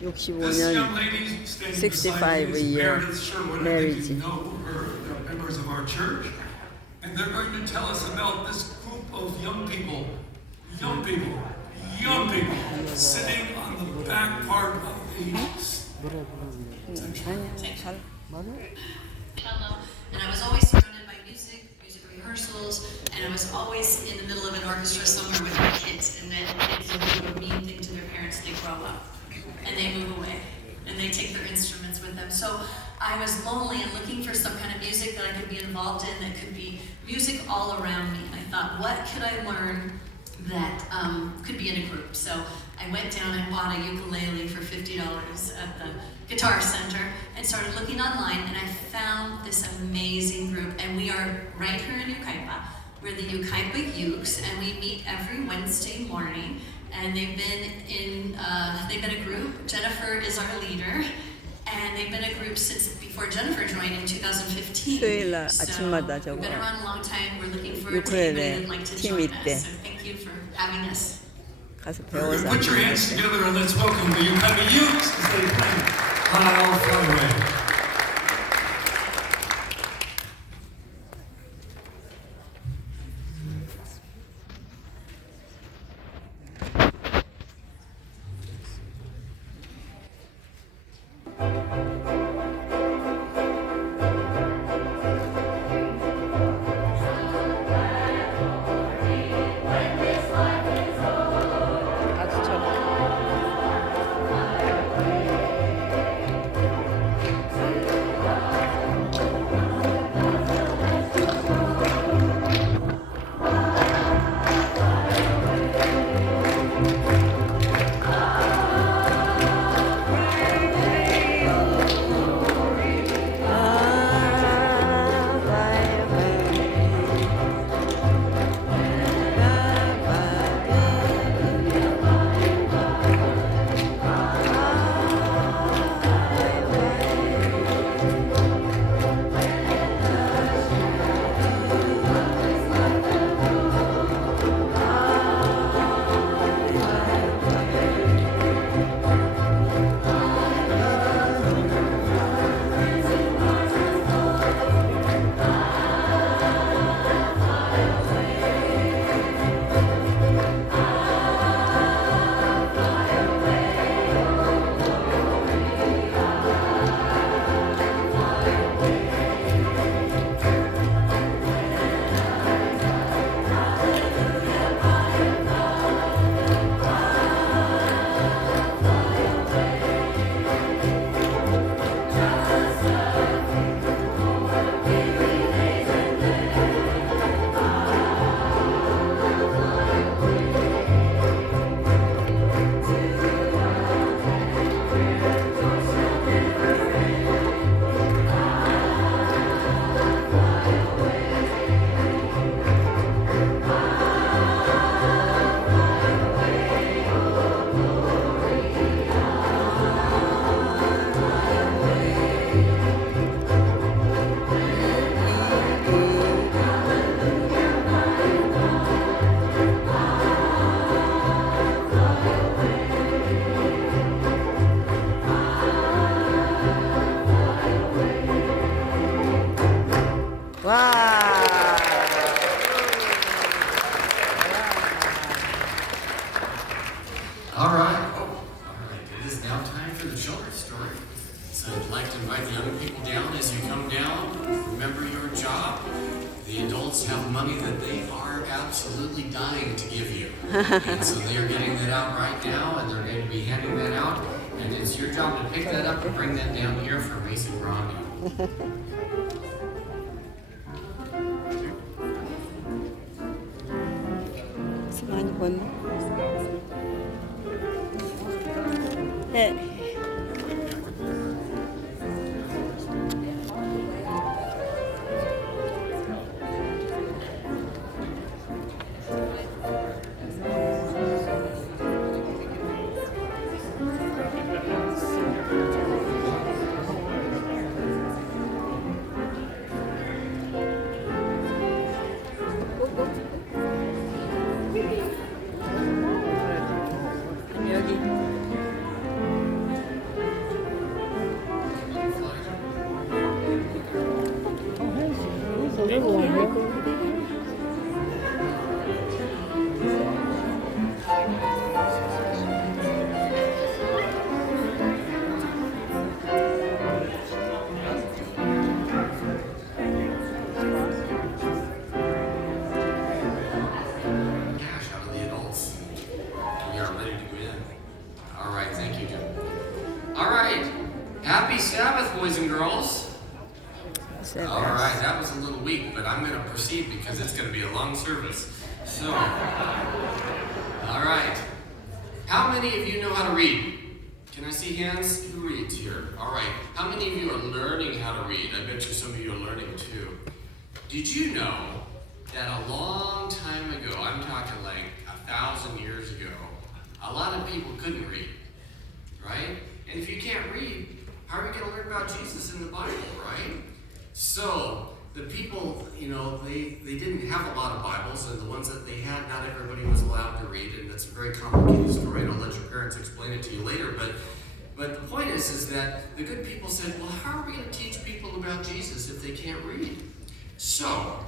This young 65년 lady standing 65 beside me is year Meredith Sherwood. I think marriage. you know her, they're members of our church. And they're going to tell us about this group of young people, sitting on the back part of the cello, and I was always surrounded by music rehearsals, and I was always in the middle of an orchestra somewhere with my kids, and then kids do a mean thing to their parents. They grow up, and they move away, and they take their instruments with them. So I was lonely and looking for some kind of music that I could be involved in, that could be music all around me. I thought, what could I learn that could be in a group? So I went down and bought a ukulele for $50 at the Guitar Center and started looking online, and I found this amazing group, and we are right here in Yucaipa. We're the Yucaipa Ukes, and we meet every Wednesday morning, and they've been a group. Jennifer is our leader, and they've been a group since before Jennifer joined in 2015. 수요일 So 아침마다 we've 저거 been around a long time. We're looking forward to 우쿨렐레 anybody that'd like to 팀 join 있대. us. So thank you for having us. 가서 Very good. 배워서 Put your hands together and let's welcome the Yucaipa Ukes as they play I'll Fly Away. 박수 쳐. All right. It is now time for the children's story. So I'd like to invite the young people down. As you come down, remember your job. The adults have money that they are absolutely dying to give you. And so they are getting that out right now, and they're going to be handing that out. And it's your job to pick that up and bring that down here for Mason Grandi. 많이 본. 네. 여기 Happy Sabbath, boys and girls. Sabbath. All right, that was a little weak, but I'm going to proceed because it's going to be a long service. So, all right. How many of you know how to read? Can I see hands? Who reads here? All right. How many of you are learning how to read? I bet you some of you are learning too. Did you know that a long time ago, I'm talking like 1,000 years ago, a lot of people couldn't read, right? And if you can't read, how are you going to learn about Jesus in the Bible, right? So the people, they didn't have a lot of Bibles, and the ones that they had, not everybody was allowed to read, and that's a very complicated story, and I'll let your parents explain it to you later. But the point is that the good people said, well, how are we going to teach people about Jesus if they can't read? So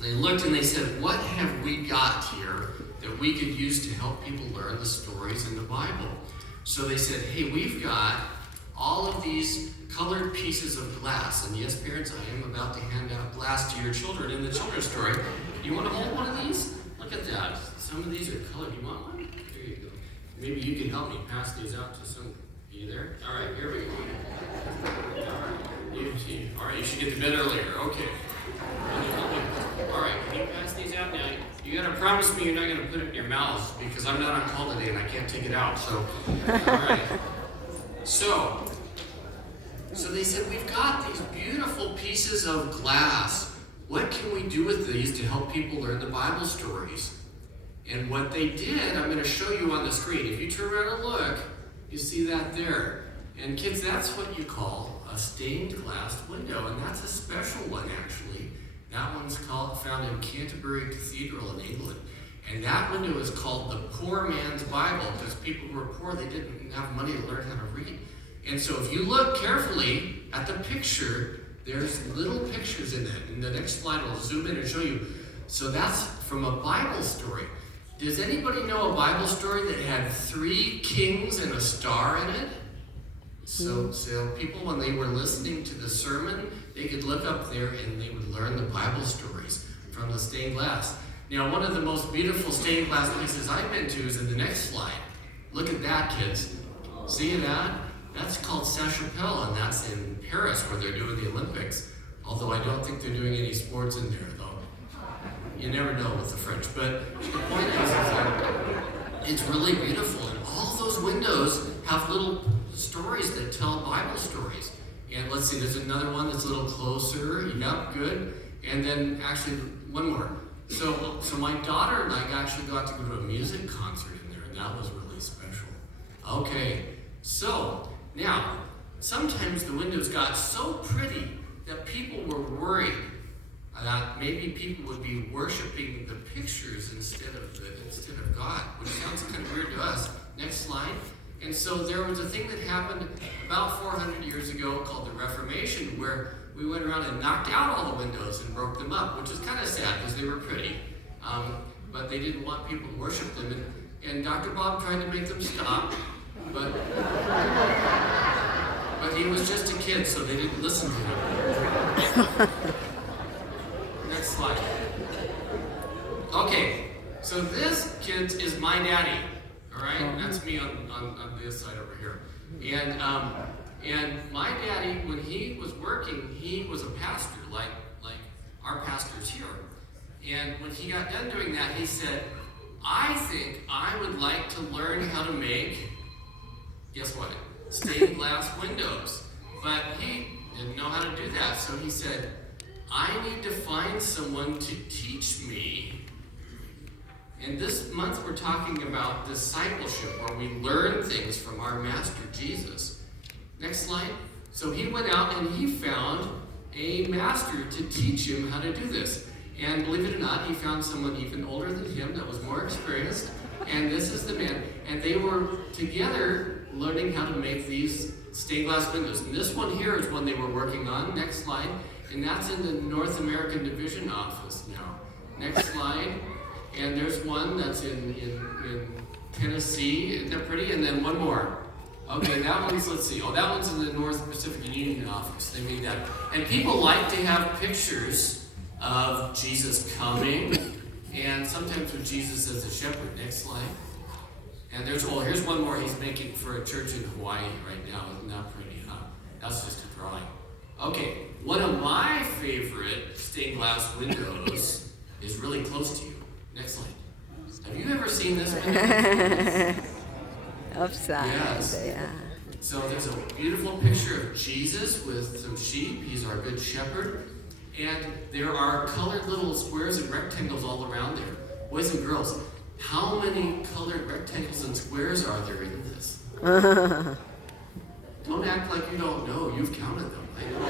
they looked and they said, what have we got here that we could use to help people learn the stories in the Bible? So they said, hey, we've got all of these colored pieces of glass. And yes, parents, I am about to hand out glass to your children in the children's story. You want to hold one of these? Look at that. Some of these are colored. You want one? There you go. Maybe you can help me pass these out to some. Are you there? All right, here we go. All right, you should get to bed earlier. Okay. All right, can you pass these out now? You gotta promise me you're not gonna put it in your mouths because I'm not on holiday and I can't take it out. So, all right. So they said, we've got these beautiful pieces of glass. What can we do with these to help people learn the Bible stories? And what they did, I'm going to show you on the screen. If you turn around and look, you see that there. And kids, that's what you call a stained glass window, and that's a special one, actually. That one's found in Canterbury Cathedral in England. And that window is called the Poor Man's Bible, because people who were poor, they didn't have money to learn how to read. And so if you look carefully at the picture, there's little pictures in it. In the next slide, I'll zoom in and show you. So that's from a Bible story. Does anybody know a Bible story that had 3 kings and a star in it? So people, when they were listening to the sermon, they could look up there and they would learn the Bible stories from the stained glass. Now, one of the most beautiful stained glass places I've been to is in the next slide. Look at that, kids. See that? That's called Saint-Chapelle, and that's in Paris where they're doing the Olympics. Although I don't think they're doing any sports in there, though. You never know with the French. But the point is that it's really beautiful, and all those windows have little stories that tell Bible stories. And let's see, there's another one that's a little closer. Yep, good. And then actually one more. So my daughter and I actually got to go to a music concert in there, and that was really special. Okay, so now sometimes the windows got so pretty that people were worried that maybe people would be worshiping the pictures instead of God, which sounds kind of weird to us. Next slide. And so there was a thing that happened about 400 years ago called the Reformation, where we went around and knocked out all the windows and broke them up, which is kind of sad because they were pretty. But they didn't want people to worship them. And Dr. Bob tried to make them stop, but he was just a kid, so they didn't listen to him. Next slide. Okay, so this, kids, is my daddy. All right, that's me on this side over here. And my daddy, when he was working, he was a pastor, like our pastors here. And when he got done doing that, he said, I think I would like to learn how to make, guess what, stained glass windows. But he didn't know how to do that, so he said, I need to find someone to teach me. And this month we're talking about discipleship, where we learn things from our Master Jesus. Next slide. So he went out and he found a master to teach him how to do this. And believe it or not, he found someone even older than him that was more experienced. And this is the man. And they were together learning how to make these stained glass windows. And this one here is one they were working on. Next slide. And that's in the North American Division office now. Next slide. And there's one that's in Tennessee. Isn't that pretty? And then one more. Okay, that one's, let's see. Oh, that one's in the North Pacific Union office. They made that. And people like to have pictures of Jesus coming. And sometimes with Jesus as a shepherd. Next slide. And here's one more he's making for a church in Hawaii right now. Isn't that pretty, huh? That's just a drawing. Okay, one of my favorite stained glass windows is really close to you. Next slide. Have you ever seen this window? Upside. Yes. Yeah. So there's a beautiful picture of Jesus with some sheep. He's our good shepherd. And there are colored little squares and rectangles all around there. Boys and girls, how many colored rectangles and squares are there in this? Don't act like you don't know. You've counted them. I know.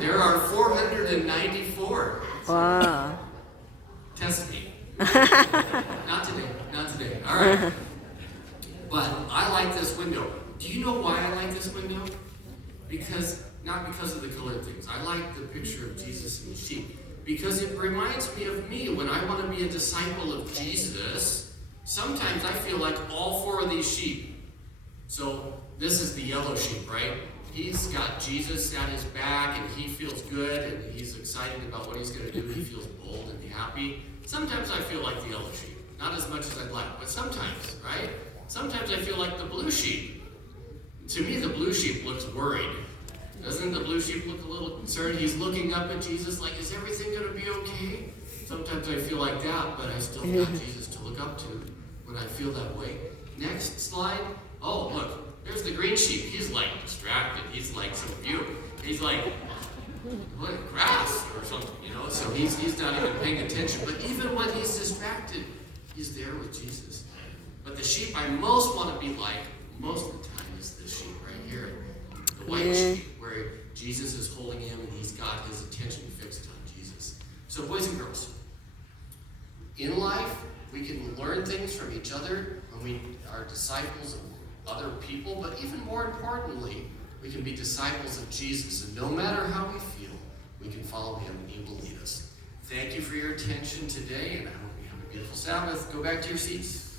There are 494. Wow. Test me. Not today. Not today. All right. But I like this window. Do you know why I like this window? Not because of the colored things. I like the picture of Jesus and the sheep. Because it reminds me of me when I want to be a disciple of Jesus. Sometimes I feel like all four of these sheep. So this is the yellow sheep, right? He's got Jesus at his back and he feels good and he's excited about what he's going to do. He feels bold and happy. Sometimes I feel like the yellow sheep. Not as much as I'd like, but sometimes, right? Sometimes I feel like the blue sheep. To me, the blue sheep looks worried. Doesn't the blue sheep look a little concerned? He's looking up at Jesus like, is everything going to be okay? Sometimes I feel like that, but I still got Jesus to look up to when I feel that way. Next slide. Oh, look, there's the green sheep. He's like distracted. He's like so cute. He's like, what, grass or something, So he's not even paying attention. But even when he's distracted, he's there with Jesus. But the sheep I most want to be like most of the time is this sheep right here. The white sheep, where Jesus is holding him and he's got his attention fixed on Jesus. So boys and girls, in life, we can learn things from each other when we are disciples of other people, but even more importantly, we can be disciples of Jesus. And no matter how we feel, we can follow him and he will lead us. Thank you for your attention today, and I hope you have a beautiful Sabbath. Go back to your seats.